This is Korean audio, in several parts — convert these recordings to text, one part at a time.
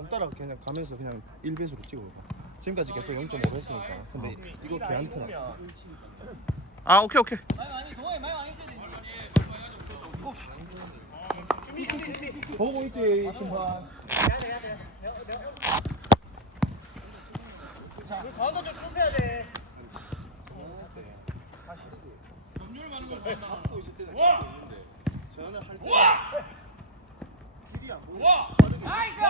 공 따라 그냥 가면서 그냥 1배수로 찍어봐. 지금까지 계속 0.5로 했으니까. 근데 이거 걔한테나. 아 오케이 오케이 보고 있지 심판. 잡고 있을 때는 좋은데 저는 할 때. 길이 안 보여. 나이스!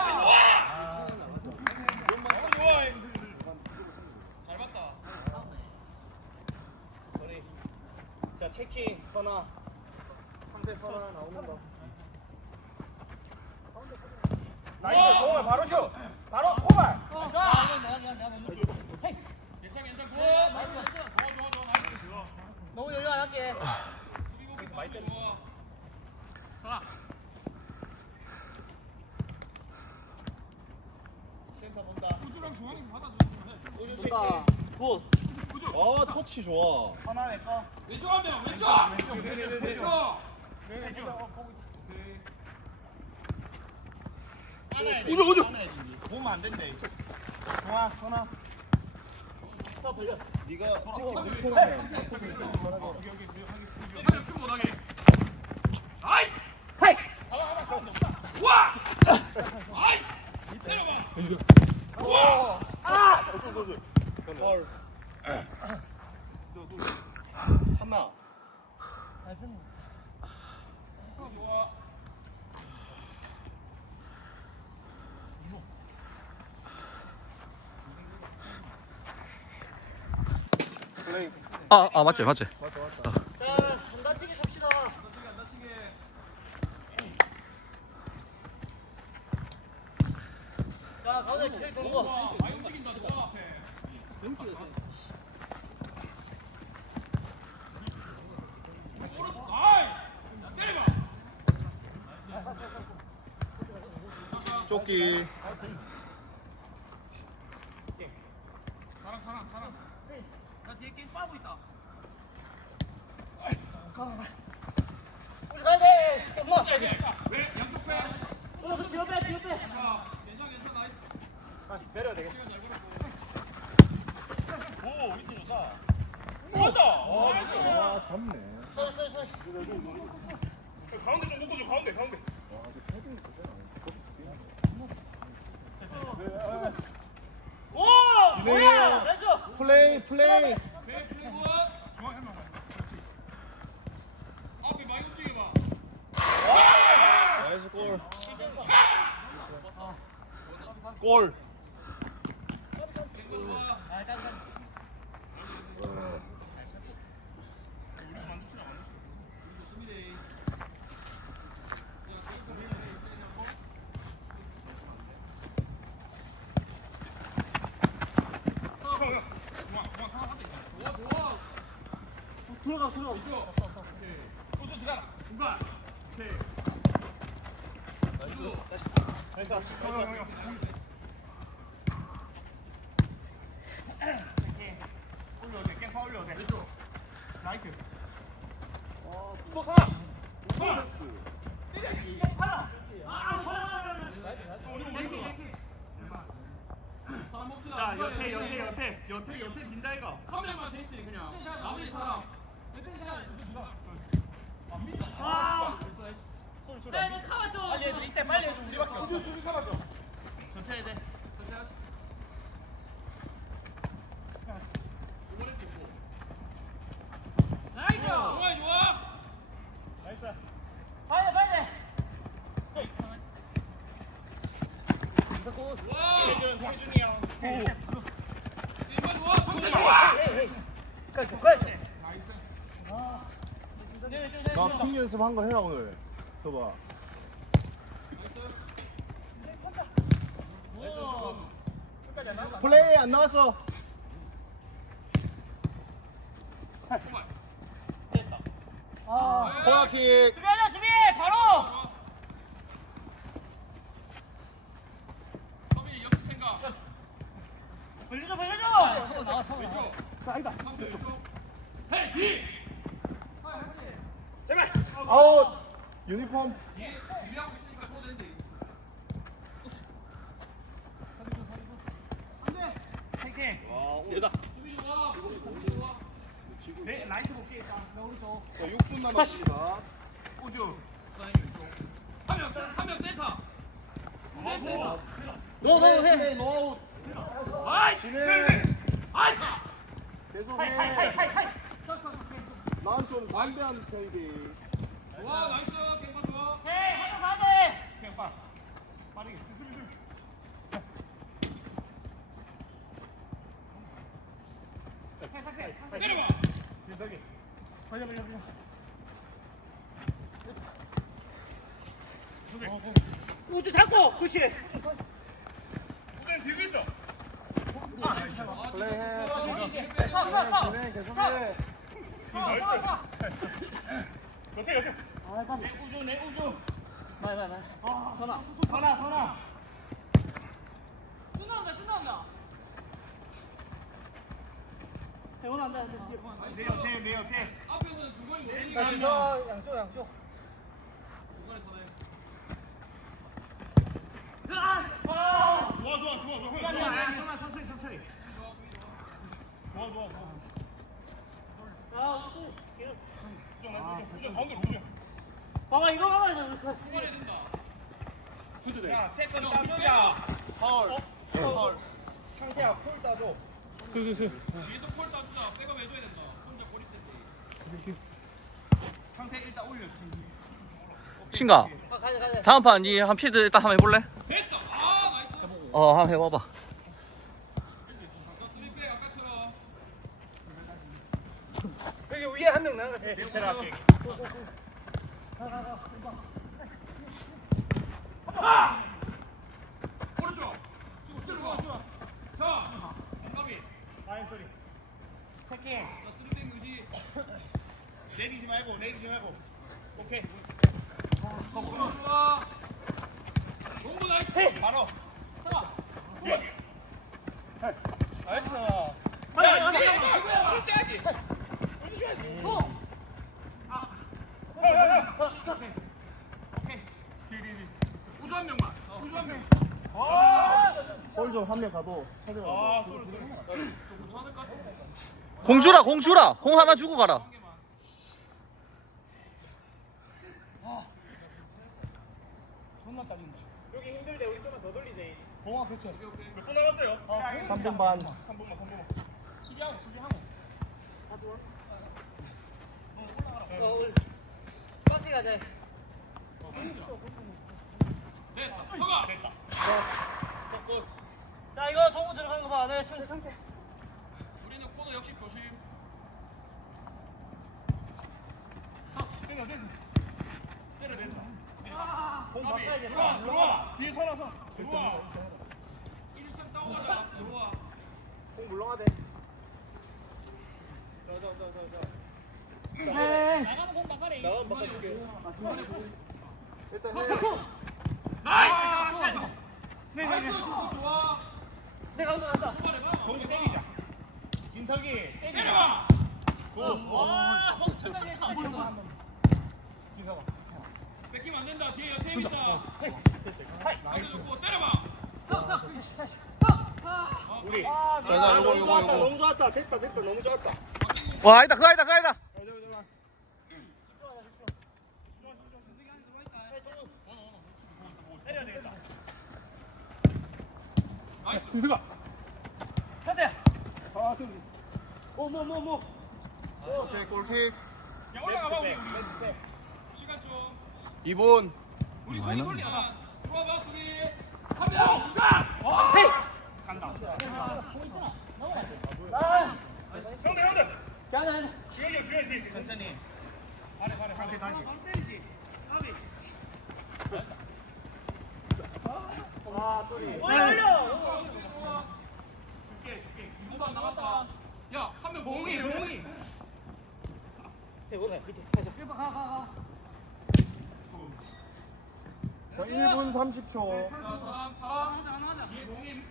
자 체킹 선아 상대 선화 나오는 거. 나이스 공을 바로 슛 바로 코발 너무 여유 안 할게 센터 우주가 굿. 어 터치 좋아. 하나 내꺼. 우주 우주. 보면 안 된대. 좋아 선아. 서 벌려 네가 찍어. 못하면 헐. 한나. 아, 아 맞지 맞지 도는 거 조끼. 우리 가야 돼 엄마 왜 양쪽 빼 뒤로 빼 뒤로 빼아 잡네. 서리 서리 서리 오 뭐야 나이스 플레이 플레이. 나이스 골. 골. 들어가 들어가 나이스 나이스 올려도 돼, 깽 파 올려도 돼. 라이트. 자, 여태, 여태, 여태, 여태, 여태 빈다 이거. 카메라만 돼 있으니 그냥 나머지 사람 네, 빨리 해줘, 이때 빨리 해줘, 우리밖에 없어. 천천히 해 돼. 좋아 좋아 나이스. 빨리, 빨리. 혜준, 혜준이 형. 이거 좋아 성대 좋아 나핑 연습 한 거 해라 오늘. 저봐. 플레이 안 나왔어. 코너킥. 수비하자, 수비! 바로! 서빈이 옆에 챙가 벌려줘, 벌려줘! 왼쪽 상대 왼쪽 헤이 뒤 아웃. 유니폼. 얘다. 네, 라이트 볼게 일단. 나 오른쪽. 자, 6분 남았습니다. 우주. 한명 한명 센터. 센 센터. 너, 너 해. 너. 아이스. 진해. 아이스. 계속 해. 난좀 관대한 편이지. 좋아 나이스. 갱파 좋아. 네, 한번 가야 돼. 그냥 빠. 빠르게. 수비, 수비. 내려봐. 진석이. 빨리, 빨리, 빨리. 우주 잡고. 그렇지. 우선 뒤고 있어. 플레이 해. 서, 서, 서. 진해, 계속 해. 어때 어때? 내 우주, 내 우주. 말, 말, 말. 선아, 선아. 슛 나온다, 슛 나온다. 대원 한다. 내 옆에, 내 옆에. 앞에서는 중거리 못 야, 올리게. 진서 양쪽, 양쪽. 중거리 서네. 아! 좋아 좋아 좋아 좋아. 잠깐만, 천천히, 천천히. 좋아 좋아 좋아. 야, 또. 우선 가운데로 오죠. 봐봐, 이거 봐봐. 중거리 된다. 야, 세컨 따주자. 헐. 헐. 상태야, 콜 따줘. 뒤에서 콜 따주자. 백업 해줘야 된다. 혼자 고립됐지. 상태 일단 올려. 신가 가자. 다음 판니한 피드 일단 한번 해볼래? 됐다. 아 나이스. 어 한번 해봐봐. 여기 위에 한 명 나가. 제가 할게. 내리지 말고. 우주 한 명만. 우주 한 명. 홀좀한 명 가도. 아 소리 소리. 괜찮을 것 같아. 공 주라 공 주라 공 하나 주고 가라 한 개만. 존나 따진다. 여기 힘들대. 우리 좀만 더 돌리자. 봉화 그렇죠. 오케이 오케이. 몇분 남았어요? 3분 반. 3분만 3분만. 수비하고, 수비하고. 어, 우리. 박스 가자. 됐다. 서가. 됐다. 서끝. 자, 이거 동구 들어가는 거 봐. 내 상태, 상태. 우리는 코너 역시 조심. 때려 된다. 공 까비. 바꿔야겠다. 들어와 들어와. 뒤에 살아서. 들어와. 1점 따오가자. 들어와. 공 물렁하대. 자, 자, 자, 자, 자. 네. 나가는 공 바꿔래. 나가면 바꿔줄게. 일단 해. 나이스. 네, 네, 나이스. 네. 좋아. 내가 온다, 온다. 공기 때리자. 진석이 때리자. 때려봐. 와, 공 천천히 해. 진석아. 뺏기면 안 된다. 뒤에 여태 있다. 놓고 때려봐. 우리. 자, 자, 요거, 요거, 요거. 너무 좋았다. 됐다, 됐다. 너무 좋았다. 와 아니다 그거 아니다 그거 아니다 상태. 오, 뭐, 뭐, 뭐. 오케이, 골킥. 야 올라가 봐 우리. 시간 좀. 2분. 우리 거리 돌리야. 들어와 봐 수비. 한명 중간. 헤이. 간다. 형들 형들. 가자, 가자. 주현이 주현이. 천천히. 발에 발에 상태 다시. 때리지. 아비. 아, 소리. 올려, 올려. 줄게 줄게. 이거만 남았다. 야 한 명 몽이, 몽이. 오네, 밑에. 가자. 가, 가, 가. 자, 1분 30초. 사람 사람. 뒤에 공이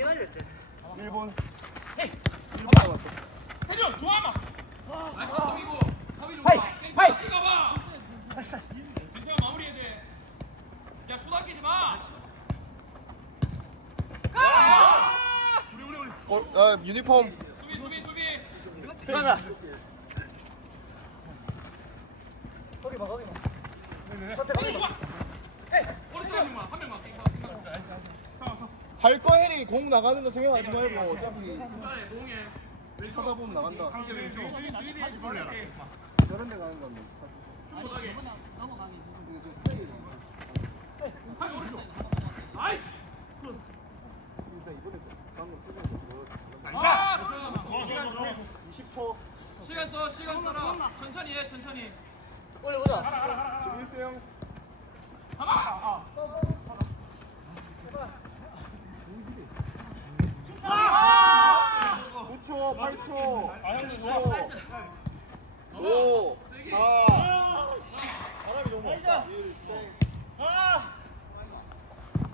되게 날렸지. 일본. 일본. 스테디오 좋아마. 나이스 서비고. 서비로 가. 하이. 아, 봐. 다시 다시. 괜찮아 마무리해야 돼. 야 수다 끼지 마. 가! 우리 우리 우리. 어, 아, 유니폼. 수비 수비 수비. 하나. 허리 막 허리 막. 선택 허리 막. 할거 해리 공 나가는 거 생각하지 말고 어차피 동해 쳐다보면 나간다 저런 데 가는 건데 이게 저 스테이 한 오른쪽 나이스 일단 이번에 방금 투에서 아 20초 시간 써 시간 써라 천천히 해 천천히 올려보자. 1대 0 아! 5초, 8초. 6초, 5, 4, 바람이 너무 없다. 1, 땡.